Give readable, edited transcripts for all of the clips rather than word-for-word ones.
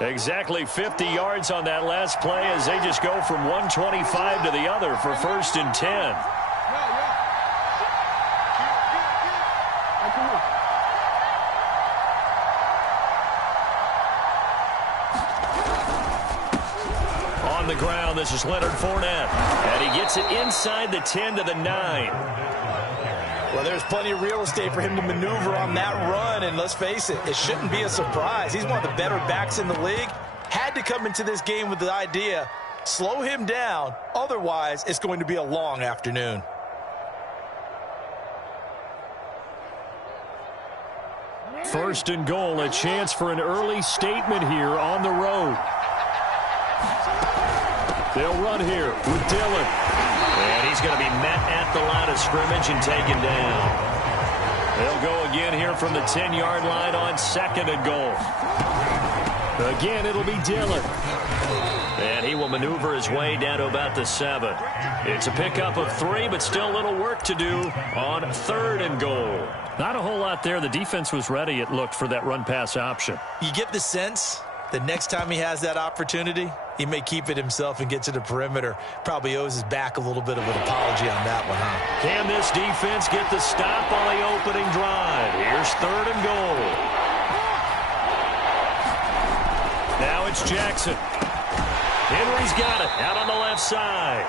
Exactly 50 yards on that last play as they just go from 125 to the other for 1st and 10. On the ground, this is Leonard Fournette. And he gets it inside the 10 to the 9. Well, there's plenty of real estate for him to maneuver on that run, and let's face it, it shouldn't be a surprise. He's one of the better backs in the league. Had to come into this game with the idea, slow him down, otherwise it's going to be a long afternoon. First and goal, a chance for an early statement here on the road. They'll run here with Dillon. And he's going to be met at the line of scrimmage and taken down. They'll go again here from the 10-yard line on 2nd and goal. Again, it'll be Dillon. And he will maneuver his way down to about the 7. It's a pickup of 3, but still a little work to do on 3rd and goal. Not a whole lot there. The defense was ready, it looked, for that run-pass option. You get the sense that next time he has that opportunity, he may keep it himself and get to the perimeter. Probably owes his back a little bit of an apology on that one, huh? Can this defense get the stop on the opening drive? Here's 3rd and goal. Now it's Jackson. Henry's got it out on the left side.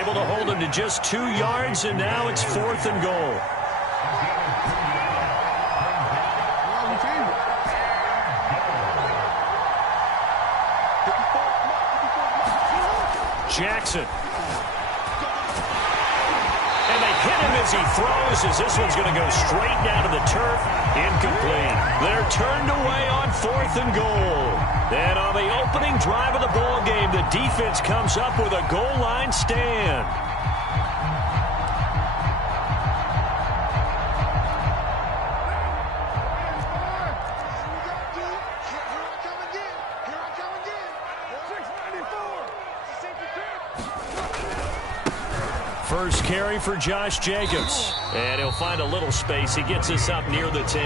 Able to hold him to just 2 yards, and now it's 4th and goal. Jackson. And they hit him as he throws, as this one's going to go straight down to the turf. Incomplete. They're turned away on 4th and goal. And on the opening drive of the ball game, the defense comes up with a goal line stand. First carry for Josh Jacobs. And he'll find a little space. He gets us up near the 10.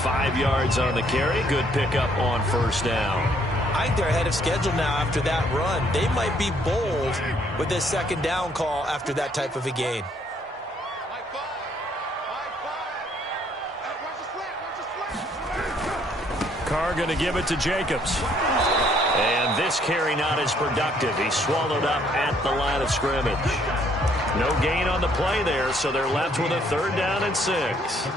5 yards on the carry. Good pickup on 1st down. I think they're ahead of schedule now after that run. They might be bold with this 2nd down call after that type of a gain. Carr going to give it to Jacobs. And this carry not as productive. He's swallowed up at the line of scrimmage. No gain on the play there, so they're left with a 3rd down and 6.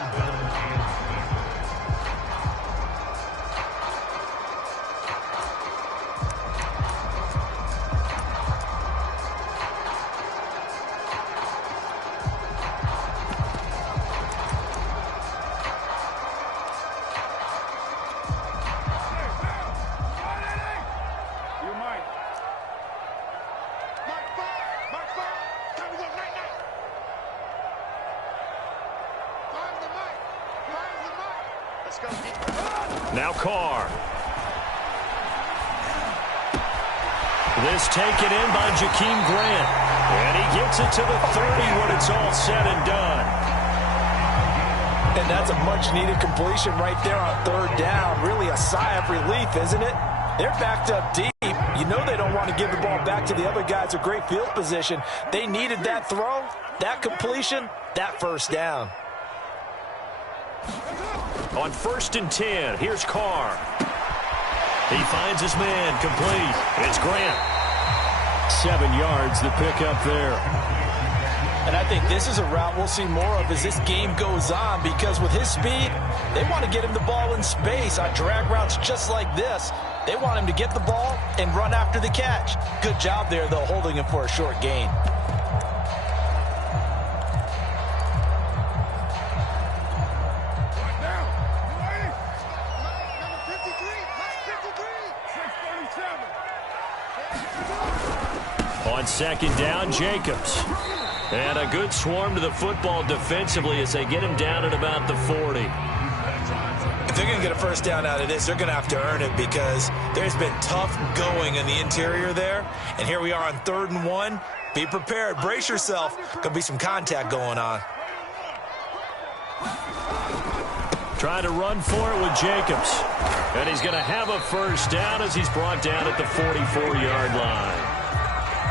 Now Carr. This taken in by Jakeem Grant. And he gets it to the 30 when it's all said and done. And that's a much-needed completion right there on 3rd down. Really a sigh of relief, isn't it? They're backed up deep. You know they don't want to give the ball back to the other guys with great field position. They needed that throw, that completion, that 1st down. On 1st and 10, here's Carr. He finds his man, complete. It's Grant. 7 yards, the pickup there. And I think this is a route we'll see more of as this game goes on, because with his speed, they want to get him the ball in space on drag routes just like this. They want him to get the ball and run after the catch. Good job there, though, holding him for a short gain. On 2nd down, Jacobs. And a good swarm to the football defensively as they get him down at about the 40. If they're going to get a 1st down out of this, they're going to have to earn it, because there's been tough going in the interior there. And here we are on 3rd and 1. Be prepared. Brace yourself. Going to be some contact going on. Trying to run for it with Jacobs. And he's going to have a first down as he's brought down at the 44-yard line.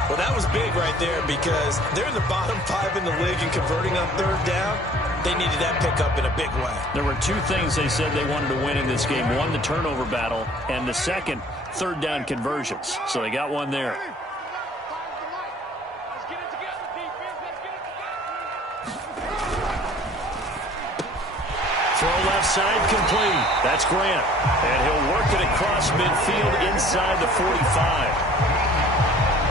Well, that was big right there because they're in the bottom 5 in the league and converting on third down. They needed that pickup in a big way. There were two things they said they wanted to win in this game. One, the turnover battle, and the second, third down conversions. So they got one there. Throw left side complete. That's Grant. And he'll work it across midfield inside the 45.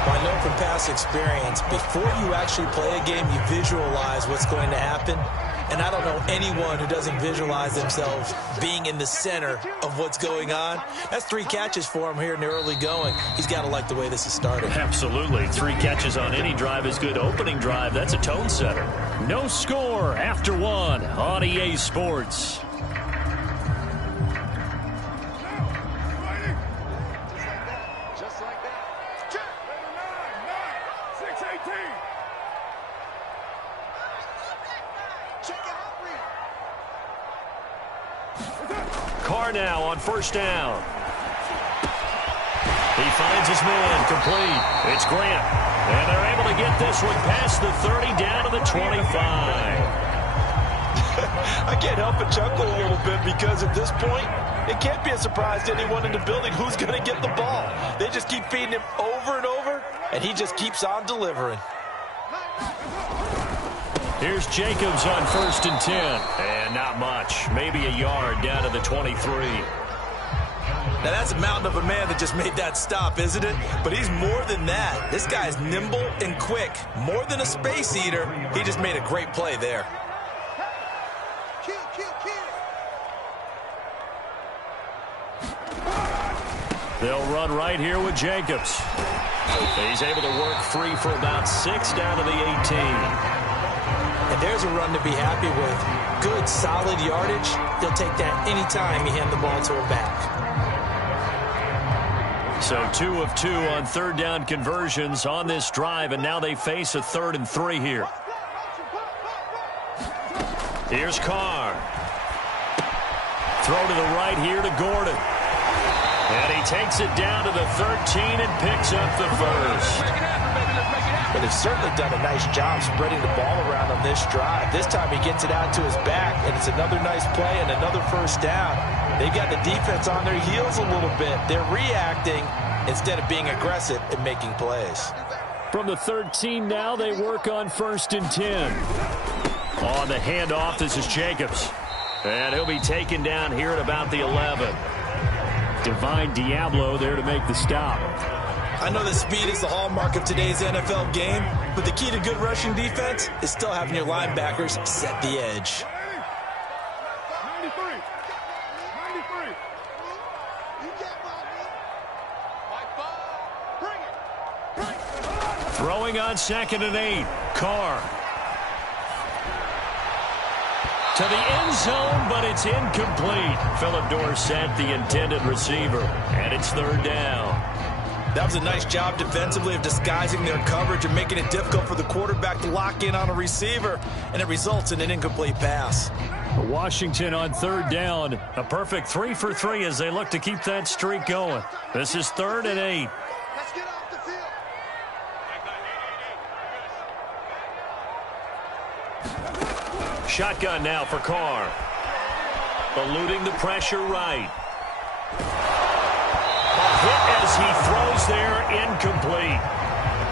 Well, I know from past experience, before you actually play a game, you visualize what's going to happen. And I don't know anyone who doesn't visualize themselves being in the center of what's going on. That's 3 catches for him here in the early going. He's got to like the way this is starting. Absolutely. 3 catches on any drive is good. Opening drive, that's a tone setter. No score after 1 on EA Sports. Carr now on first down. He finds his man complete. It's Grant. And they're able to get this one past the 30 down to the 25. I can't help but chuckle a little bit because at this point, it can't be a surprise to anyone in the building who's going to get the ball. They just keep feeding him over and over, and he just keeps on delivering. Here's Jacobs on first and 10. And not much. Maybe a yard down to the 23. Now, that's a mountain of a man that just made that stop, isn't it? But he's more than that. This guy's nimble and quick. More than a space eater, he just made a great play there. They'll run right here with Jacobs. He's able to work free for about 6 down to the 18. And there's a run to be happy with. Good, solid yardage. They'll take that anytime you hand the ball to him back. So 2 of 2 on third down conversions on this drive, and now they face a 3rd and 3 here. Here's Carr. Throw to the right here to Gordon. And he takes it down to the 13 and picks up the first. But they've certainly done a nice job spreading the ball around on this drive. This time he gets it out to his back, and it's another nice play and another first down. They've got the defense on their heels a little bit. They're reacting instead of being aggressive and making plays. From the 13 now, they work on first and 10. On the handoff, this is Jacobs. And he'll be taken down here at about the 11. Divine Diablo there to make the stop. I know that speed is the hallmark of today's NFL game, but the key to good rushing defense is still having your linebackers set the edge. 93. Throwing on 2nd and 8. Carr. To the end zone, but it's incomplete. Philip Dorsett, the intended receiver, and it's 3rd down. That was a nice job defensively of disguising their coverage and making it difficult for the quarterback to lock in on a receiver, and it results in an incomplete pass. Washington on 3rd down. A perfect 3 for 3 as they look to keep that streak going. This is 3rd and 8. Let's get off the field. Shotgun now for Carr. Eluding the pressure right. A hit as he throws there, incomplete.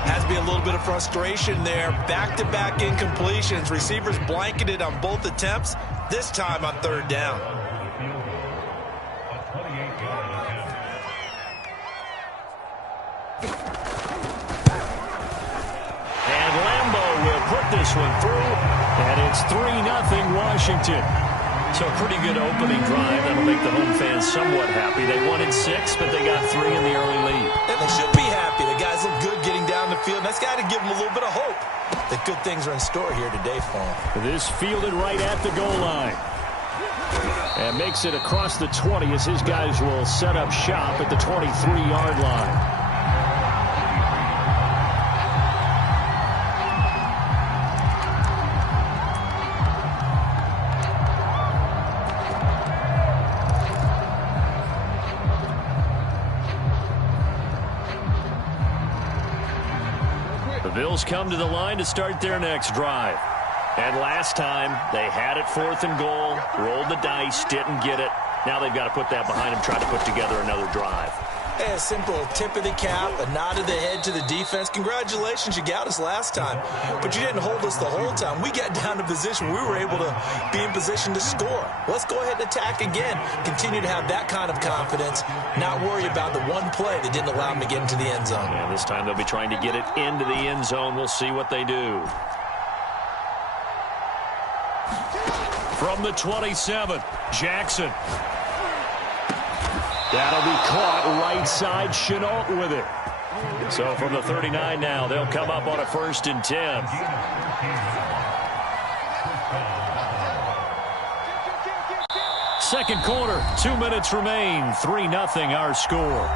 Has to be a little bit of frustration there. Back-to-back incompletions. Receivers blanketed on both attempts, this time on 3rd down. And Lambeau will put this one through, and it's 3-0 Washington. So a pretty good opening drive. That'll make the home fans somewhat happy. They wanted 6, but they got 3 in the early lead. And they should be happy. The guys look good getting down the field. That's got to give them a little bit of hope that good things are in store here today for them. This fielded right at the goal line. And makes it across the 20 as his guys will set up shop at the 23-yard line. The Bills come to the line to start their next drive. And last time, they had it 4th and goal, rolled the dice, didn't get it. Now they've got to put that behind them, try to put together another drive. Hey, a simple tip of the cap, a nod of the head to the defense. Congratulations, you got us last time. But you didn't hold us the whole time. We got down to position. We were able to be in position to score. Let's go ahead and attack again. Continue to have that kind of confidence. Not worry about the one play that didn't allow them to get into the end zone. And this time they'll be trying to get it into the end zone. We'll see what they do. From the 27, Jackson. That'll be caught right side. Chenault with it. So from the 39 now, they'll come up on a 1st and 10. Second quarter, 2 minutes remain. 3-0 our score.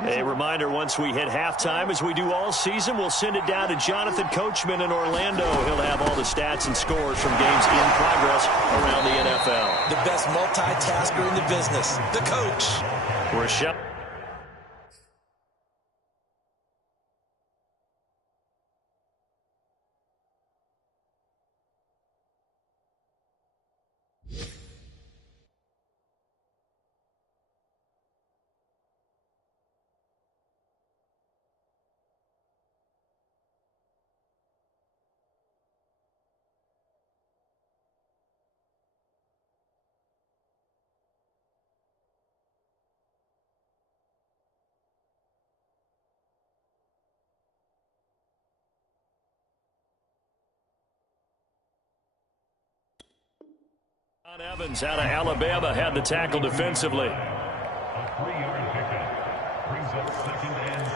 A reminder, once we hit halftime, as we do all season, we'll send it down to Jonathan Coachman in Orlando. He'll have all the stats and scores from games in progress around the NFL. The best multitasker in the business, the coach. Rochelle. Evans out of Alabama had the tackle defensively. A 3-yard pickup brings up 2nd and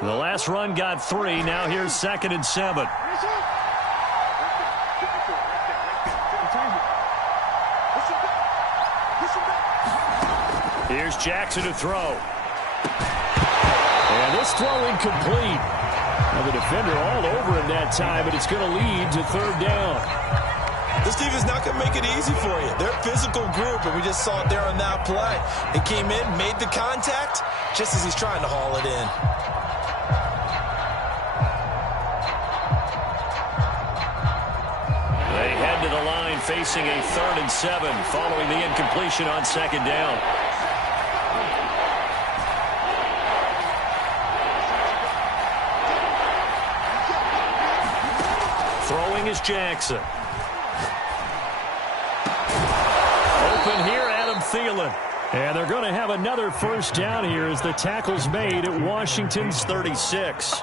7. The last run got 3. Now here's 2nd and 7. Here's Jackson to throw. And this throw incomplete. Now the defender all over him that time, but it's going to lead to 3rd down. This defense is not going to make it easy for you. They're a physical group, and we just saw it there on that play. It came in, made the contact, just as he's trying to haul it in. They head to the line facing a 3rd and 7 following the incompletion on 2nd down. Throwing is Jackson. Open here, Adam Thielen. And they're going to have another 1st down here as the tackle's made at Washington's 36.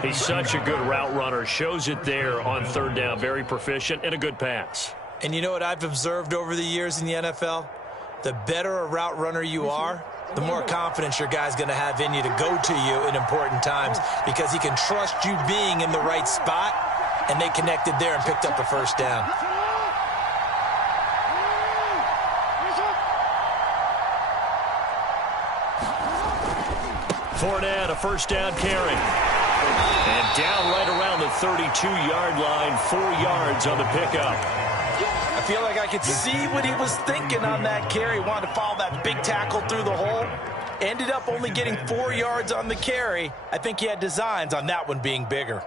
He's such a good route runner. Shows it there on 3rd down. Very proficient and a good pass. And you know what I've observed over the years in the NFL? The better a route runner you are, the more confidence your guy's going to have in you to go to you in important times because he can trust you being in the right spot, and they connected there and picked up a 1st down. Fournette, a 1st down carry. And down right around the 32-yard line, 4 yards on the pickup. I feel like I could see what he was thinking on that carry. Wanted to follow that big tackle through the hole. Ended up only getting 4 yards on the carry. I think he had designs on that one being bigger.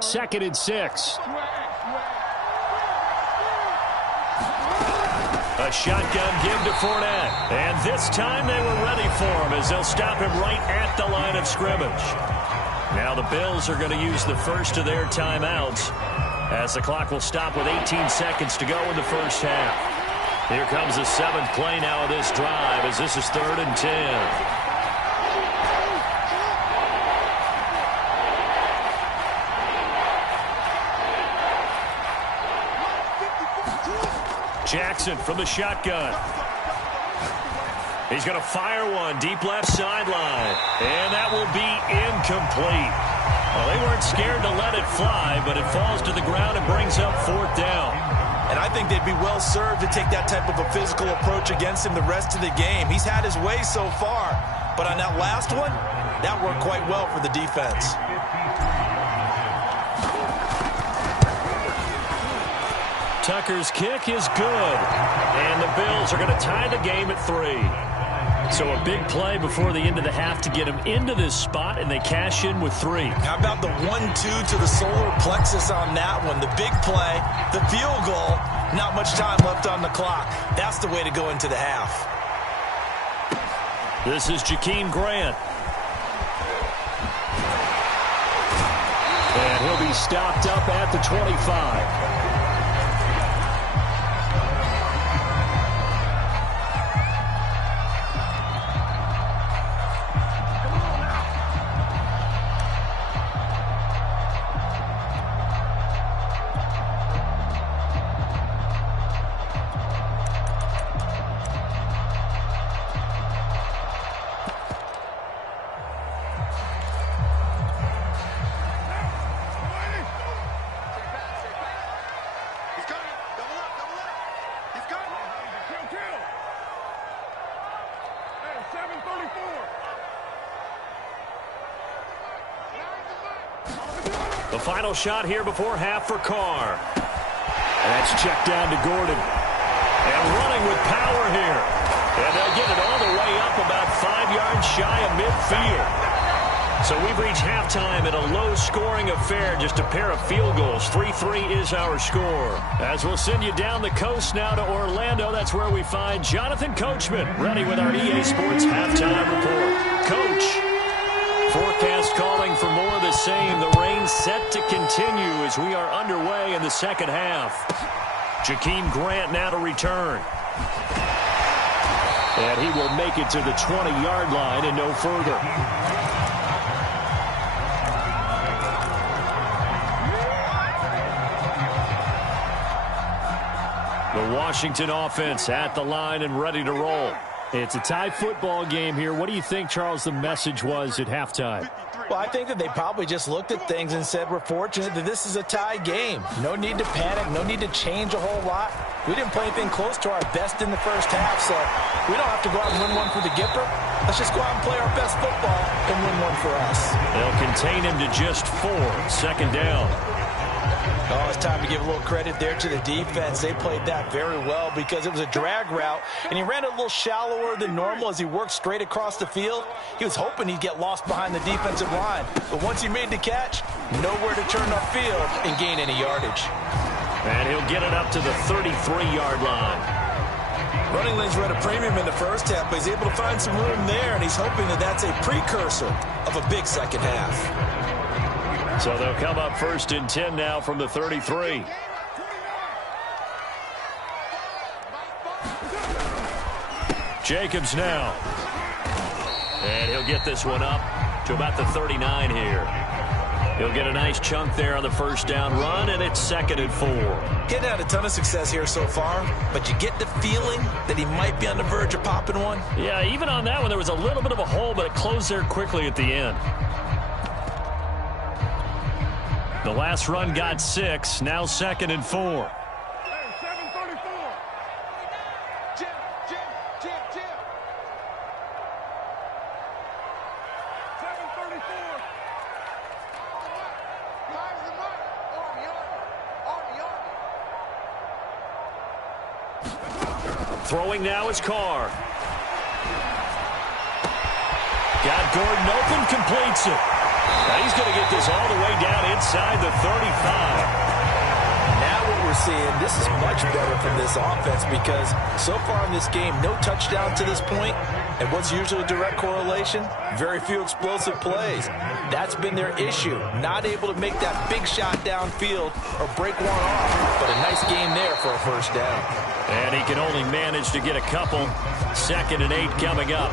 Second and 6. A shotgun give to Fournette. And this time they were ready for him as they'll stop him right at the line of scrimmage. Now the Bills are going to use the first of their timeouts as the clock will stop with 18 seconds to go in the 1st half. Here comes the 7th play now of this drive as this is 3rd and 10. Jackson from the shotgun. He's going to fire one deep left sideline. And that will be incomplete. Well, they weren't scared to let it fly, but it falls to the ground and brings up 4th down. And I think they'd be well served to take that type of a physical approach against him the rest of the game. He's had his way so far, but on that last one, that worked quite well for the defense. Tucker's kick is good, and the Bills are going to tie the game at 3. So a big play before the end of the half to get them into this spot, and they cash in with 3. How about the 1-2 to the solar plexus on that one? The big play, the field goal, not much time left on the clock. That's the way to go into the half. This is Jakeem Grant. And he'll be stopped up at the 25. The final shot here before half for Carr. And that's checked down to Gordon. And running with power here. And they'll get it all the way up about 5 yards shy of midfield. So we've reached halftime in a low-scoring affair, just a pair of field goals. 3-3 is our score. As we'll send you down the coast now to Orlando, that's where we find Jonathan Coachman, ready with our EA Sports halftime report. Coach, forecast calling for more of the same. The rain set to continue as we are underway in the second half. Jakeem Grant now to return. And he will make it to the 20-yard line and no further. The Washington offense at the line and ready to roll. It's a tie football game here. What do you think, Charles, the message was at halftime? Well, I think that they probably just looked at things and said, we're fortunate that this is a tie game. No need to panic. No need to change a whole lot. We didn't play anything close to our best in the first half, so we don't have to go out and win one for the Gipper. Let's just go out and play our best football and win one for us. They'll contain him to just 4. Second down. Oh, it's time to give a little credit there to the defense. They played that very well because it was a drag route, and he ran a little shallower than normal as he worked straight across the field. He was hoping he'd get lost behind the defensive line, but once he made the catch, nowhere to turn upfield and gain any yardage. And he'll get it up to the 33-yard line. Running lanes were at a premium in the first half, but he's able to find some room there, and he's hoping that that's a precursor of a big second half. So they'll come up 1st and 10 now from the 33. Jacobs now. And he'll get this one up to about the 39 here. He'll get a nice chunk there on the first down run, and it's 2nd and 4. Getting had a ton of success here so far, but you get the feeling that he might be on the verge of popping one. Yeah, even on that one, there was a little bit of a hole, but it closed there quickly at the end. The last run got 6, now 2nd and 4. Hey, 734. Jim. 734. Mine's the mark. Army. Throwing now is Carr. Got Gordon open, completes it. Now he's going to get this all the way down inside the 35. Now what we're seeing, this is much better from this offense because so far in this game, no touchdown to this point. And what's usually a direct correlation? Very few explosive plays. That's been their issue. Not able to make that big shot downfield or break one off. But a nice game there for a first down. And he can only manage to get a couple. 2nd and 8 coming up.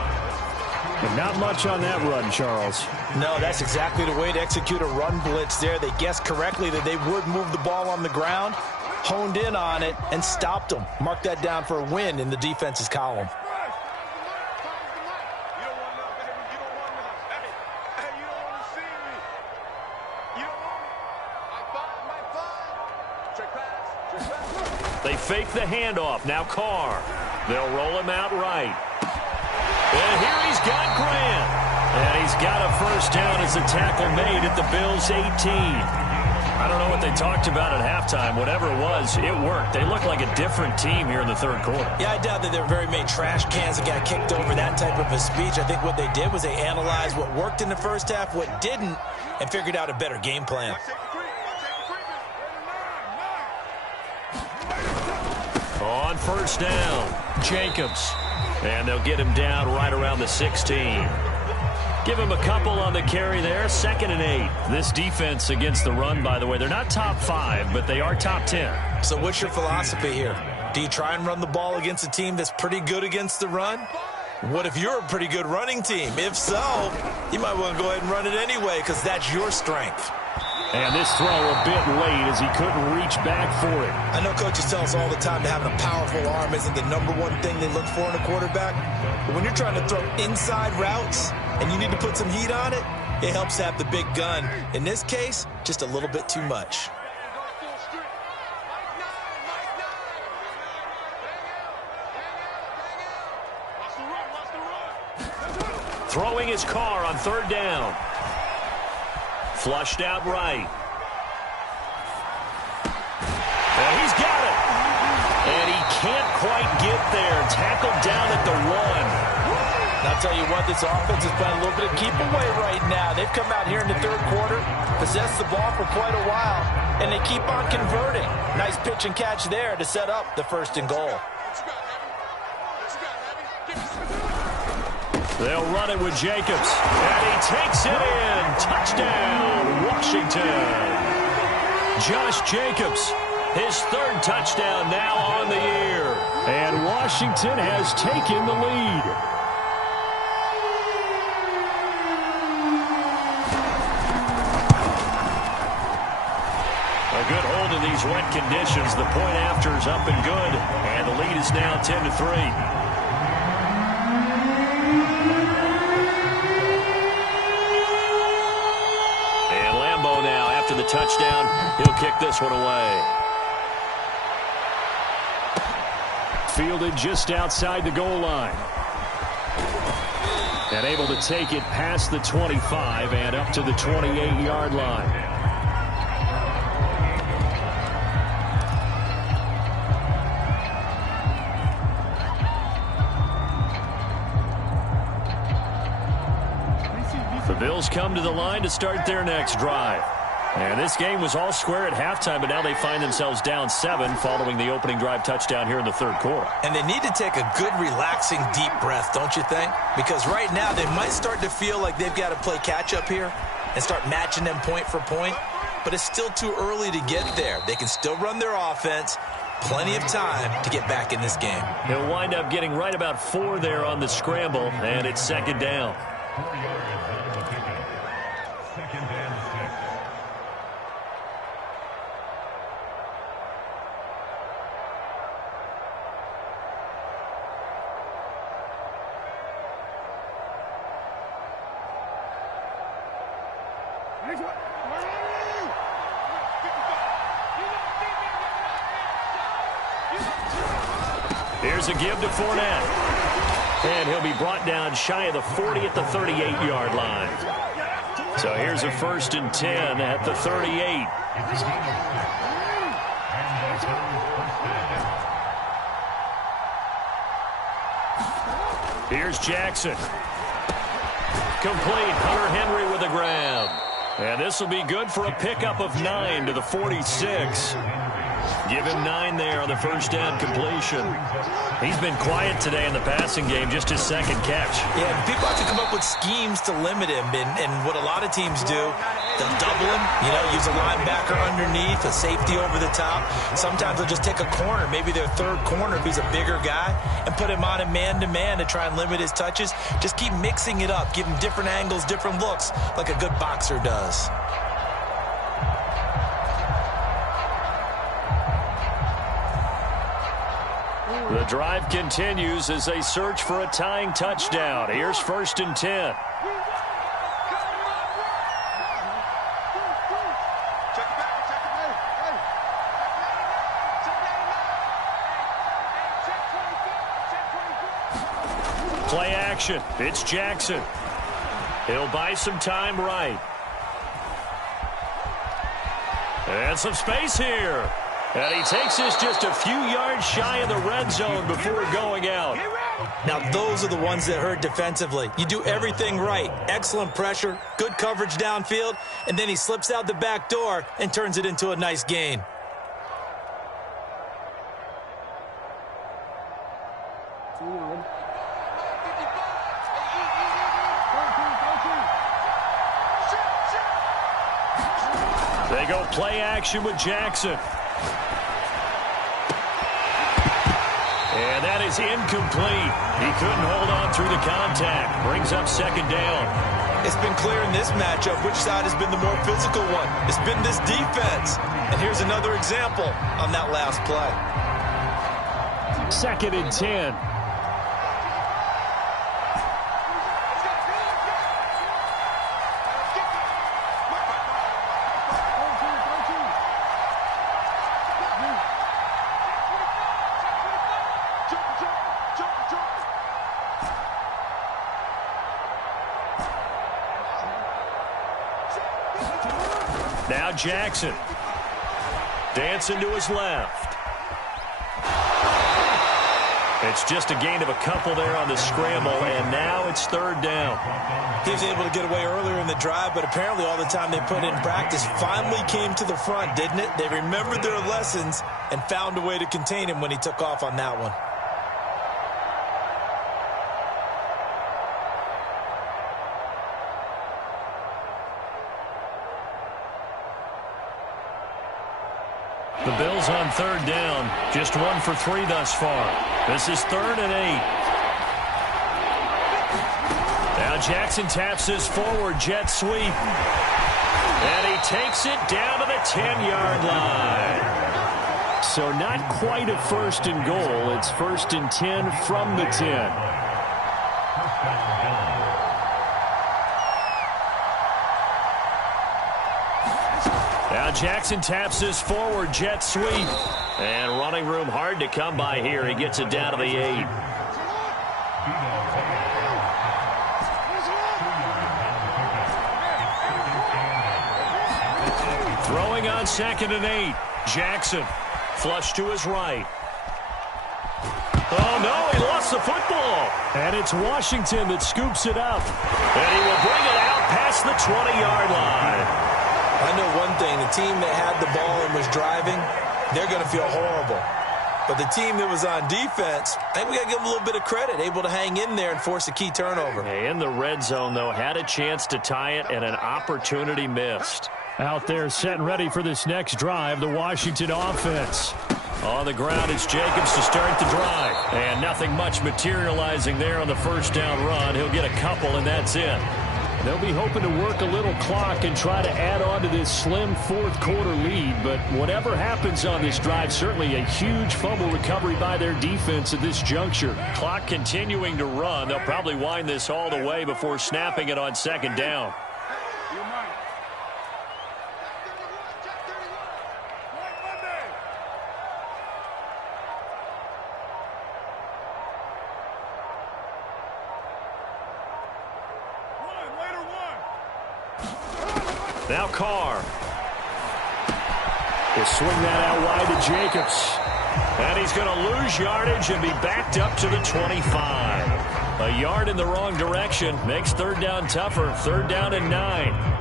But not much on that run, Charles. No, that's exactly the way to execute a run blitz there. They guessed correctly that they would move the ball on the ground, honed in on it, and stopped them. Mark that down for a win in the defense's column. fake the handoff. Now Carr. They'll roll him out right. And here he's got Grant. And he's got a first down as a tackle made at the Bills' 18. I don't know what they talked about at halftime. Whatever it was, it worked. They look like a different team here in the third quarter. Yeah, I doubt that there were very many trash cans that got kicked over that type of a speech. I think what they did was they analyzed what worked in the first half, what didn't, and figured out a better game plan. On first down, Jacobs. And they'll get him down right around the 16. Give him a couple on the carry there. 2nd and 8. This defense against the run, by the way, they're not top 5, but they are top 10. So what's your philosophy here? Do you try and run the ball against a team that's pretty good against the run? What if you're a pretty good running team? If so, you might want to go ahead and run it anyway because that's your strength. And this throw a bit late as he couldn't reach back for it. I know coaches tell us all the time that having a powerful arm isn't the #1 thing they look for in a quarterback. But when you're trying to throw inside routes and you need to put some heat on it, it helps to have the big gun. In this case, just a little bit too much. Throwing his car on 3rd down. Flushed out right. And he's got it. And he can't quite get there. Tackled down at the 1. And I'll tell you what, this offense is playing a little bit of keep away right now. They've come out here in the 3rd quarter, possessed the ball for quite a while, and they keep on converting. Nice pitch and catch there to set up the 1st and goal. They'll run it with Jacobs. And he takes it in. Touchdown, Washington. Josh Jacobs, his 3rd touchdown now on the year. And Washington has taken the lead. A good hold in these wet conditions. The point after is up and good. And the lead is now 10-3. The touchdown, he'll kick this one away. Fielded just outside the goal line. And able to take it past the 25 and up to the 28-yard line. The Bills come to the line to start their next drive. And this game was all square at halftime, but now they find themselves down 7 following the opening drive touchdown here in the 3rd quarter. And they need to take a good, relaxing, deep breath, don't you think? Because right now they might start to feel like they've got to play catch-up here and start matching them point for point. But it's still too early to get there. They can still run their offense. Plenty of time to get back in this game. He'll wind up getting right about 4 there on the scramble, and it's 2nd down. 4 yards on the pickup. 2nd and 6. Here's a give to Fournette. And he'll be brought down shy of the 40 at the 38-yard line. So here's a 1st and 10 at the 38. Here's Jackson. Complete. Hunter Henry with a grab. And this will be good for a pickup of 9 to the 46. Give him 9 there on the 1st down completion. He's been quiet today in the passing game, just his 2nd catch. Yeah, people have to come up with schemes to limit him, and what a lot of teams do, they'll double him, use a linebacker underneath, a safety over the top. Sometimes they'll just take a corner, maybe their 3rd corner if he's a bigger guy, and put him on a man-to-man to try and limit his touches. Just keep mixing it up, give him different angles, different looks, like a good boxer does. The drive continues as they search for a tying touchdown. Here's 1st and 10. action. It's Jackson. He'll buy some time right. And some space here. And he takes this just a few yards shy of the red zone before going out. Now, those are the ones that hurt defensively. You do everything right. Excellent pressure, good coverage downfield, and then he slips out the back door and turns it into a nice gain. They go play action with Jackson. And that is incomplete. He couldn't hold on through the contact. Brings up second down. It's been clear in this matchup which side has been the more physical one. It's been this defense. And here's another example on that last play. 2nd and 10. Now Jackson. Dancing to his left. It's just a gain of a couple there on the scramble, and now it's 3rd down. He was able to get away earlier in the drive, but apparently all the time they put in practice finally came to the front, didn't it? They remembered their lessons and found a way to contain him when he took off on that one. The Bills on 3rd down, just 1 for 3 thus far. This is 3rd and 8. Now Jackson taps this forward jet sweep. And he takes it down to the 10-yard line. So not quite a 1st and goal. It's 1st and 10 from the 10. Now Jackson taps this forward jet sweep. And running room hard to come by here. He gets it down to the 8. Throwing on 2nd and 8. Jackson flush to his right. Oh, no, he lost the football. And it's Washington that scoops it up. And he will bring it out past the 20-yard line. I know one thing, the team that had the ball and was driving, they're going to feel horrible. But the team that was on defense, I think we got to give them a little bit of credit, able to hang in there and force a key turnover. In the red zone, though, had a chance to tie it and an opportunity missed. Out there set and ready for this next drive, the Washington offense. On the ground, it's Jacobs to start the drive. And nothing much materializing there on the 1st down run. He'll get a couple, and that's it. They'll be hoping to work a little clock and try to add on to this slim 4th quarter lead. But whatever happens on this drive, certainly a huge fumble recovery by their defense at this juncture. Clock continuing to run. They'll probably wind this all the way before snapping it on 2nd down. Now Carr. He'll swing that out wide to Jacobs. And he's going to lose yardage and be backed up to the 25. A yard in the wrong direction makes 3rd down tougher. 3rd down and 9.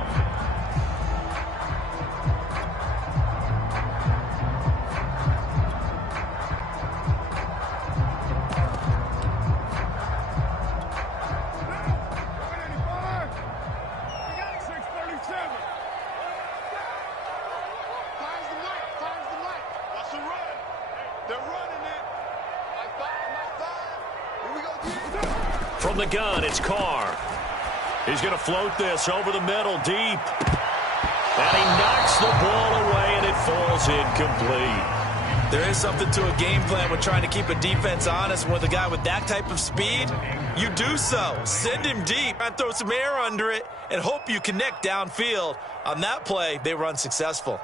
From the gun, it's Carr. He's going to float this over the middle, deep. And he knocks the ball away, and it falls incomplete. There is something to a game plan with trying to keep a defense honest. With a guy with that type of speed, you do so. Send him deep and throw some air under it and hope you connect downfield. On that play, they run successful.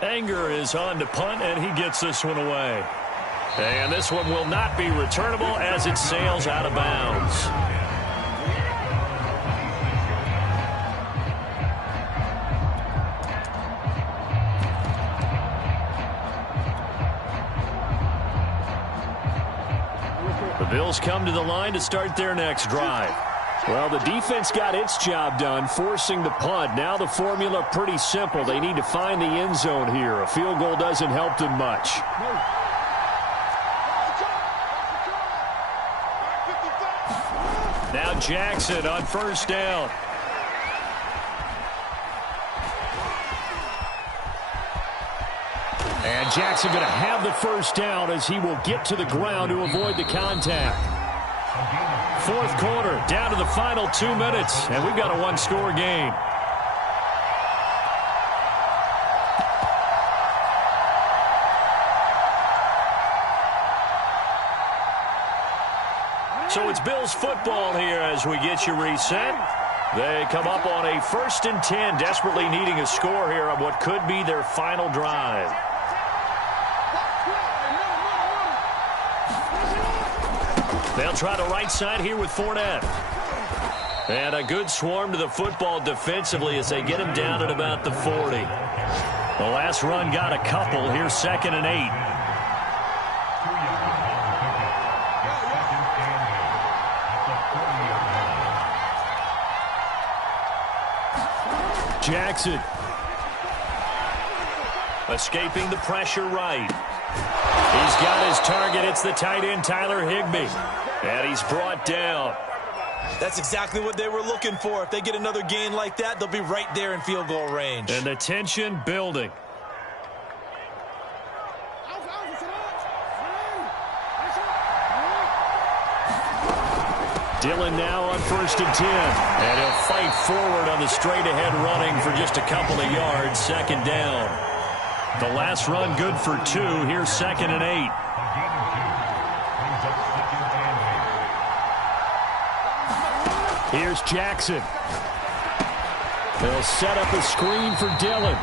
Anger is on to punt, and he gets this one away. And this one will not be returnable as it sails out of bounds. The Bills come to the line to start their next drive. Well, the defense got its job done, forcing the punt. Now the formula pretty simple. They need to find the end zone here. A field goal doesn't help them much. Now Jackson on first down. And Jackson going to have the first down as he will get to the ground to avoid the contact. Fourth quarter, down to the final 2 minutes, and we've got a one-score game. So it's Bills football here as we get you reset. They come up on a 1st and 10, desperately needing a score here on what could be their final drive. They'll try the right side here with Fournette. And a good swarm to the football defensively as they get him down at about the 40. The last run got a couple. Here's 2nd and 8. Jackson. Escaping the pressure right. He's got his target. It's the tight end, Tyler Higbee. And he's brought down. That's exactly what they were looking for. If they get another gain like that, they'll be right there in field goal range. And the tension building. Dillon now on 1st and 10. And he'll fight forward on the straight-ahead running for just a couple of yards. 2nd down. The last run good for 2. Here's 2nd and 8. Here's Jackson. They'll set up a screen for Dillon.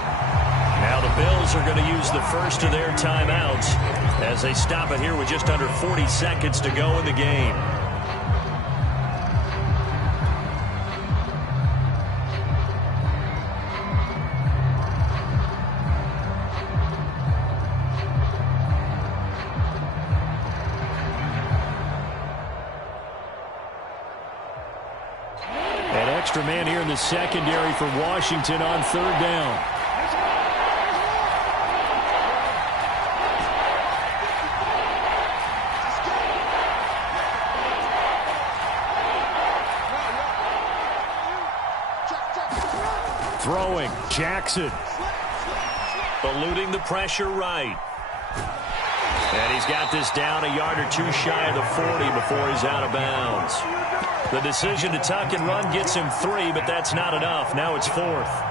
Now the Bills are going to use the first of their timeouts as they stop it here with just under 40 seconds to go in the game. Extra man here in the secondary for Washington on 3rd down. Throwing, Jackson. Eluding the pressure right. And he's got this down a yard or two shy of the 40 before he's out of bounds. The decision to tuck and run gets him 3, but that's not enough. Now it's 4th.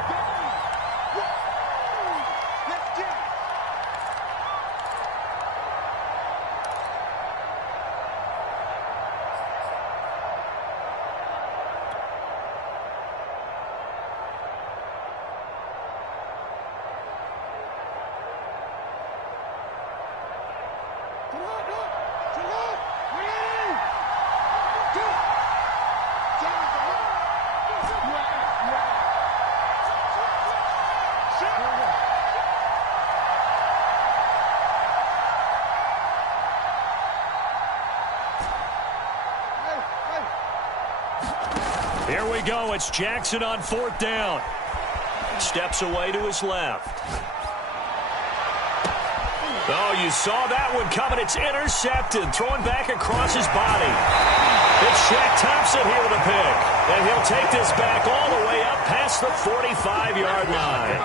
Here we go. It's Jackson on 4th down. Steps away to his left. Oh, you saw that one coming. It's intercepted. Throwing back across his body. It's Shaq Thompson here with a pick. And he'll take this back all the way up past the 45-yard line.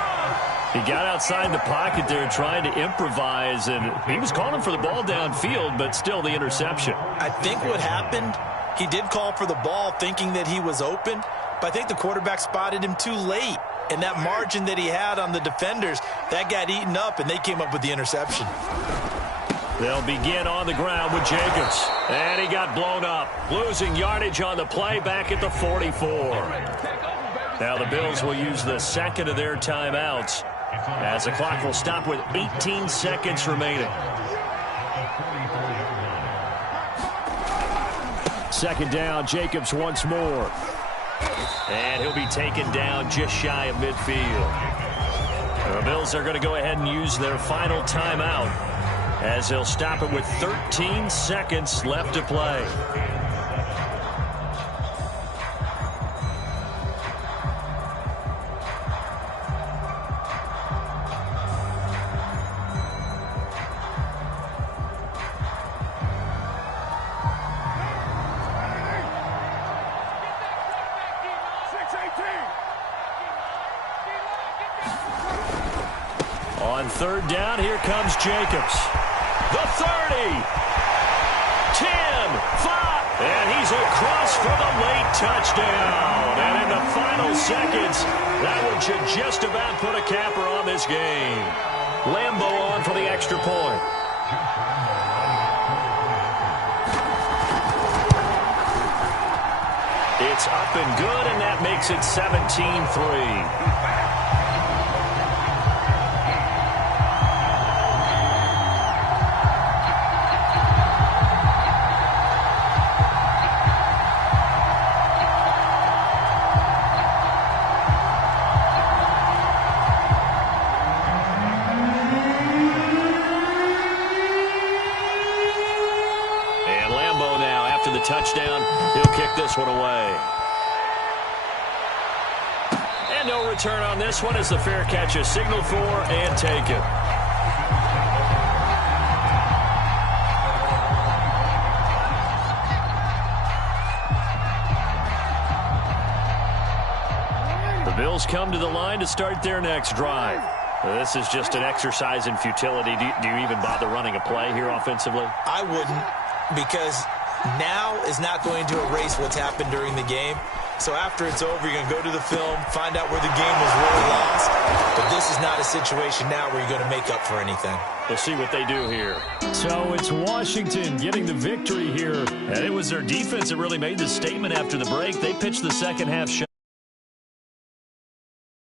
He got outside the pocket there trying to improvise, and he was calling for the ball downfield, but still the interception. I think what happened, he did call for the ball thinking that he was open, but I think the quarterback spotted him too late. And that margin that he had on the defenders, that got eaten up, and they came up with the interception. They'll begin on the ground with Jacobs. And he got blown up, losing yardage on the play back at the 44. Now the Bills will use the second of their timeouts as the clock will stop with 18 seconds remaining. second down. Jacobs once more. And he'll be taken down just shy of midfield. The Bills are going to go ahead and use their final timeout as they'll stop it with 13 seconds left to play. On third down, here comes Jacobs. The 30, 10, 5, and he's across for the late touchdown. And in the final seconds, that one should just about put a capper on this game. Lambo on for the extra point. It's up and good, and that makes it 17-3. Touchdown. He'll kick this one away. And no return on this one as the fair catch is signaled for and taken. The Bills come to the line to start their next drive. This is just an exercise in futility. Do you even bother running a play here offensively? I wouldn't, because now is not going to erase what's happened during the game. So after it's over, you're going to go to the film, find out where the game was really lost. But this is not a situation now where you're going to make up for anything. We'll see what they do here. So it's Washington getting the victory here. And it was their defense that really made the statement after the break. They pitched the second half shot.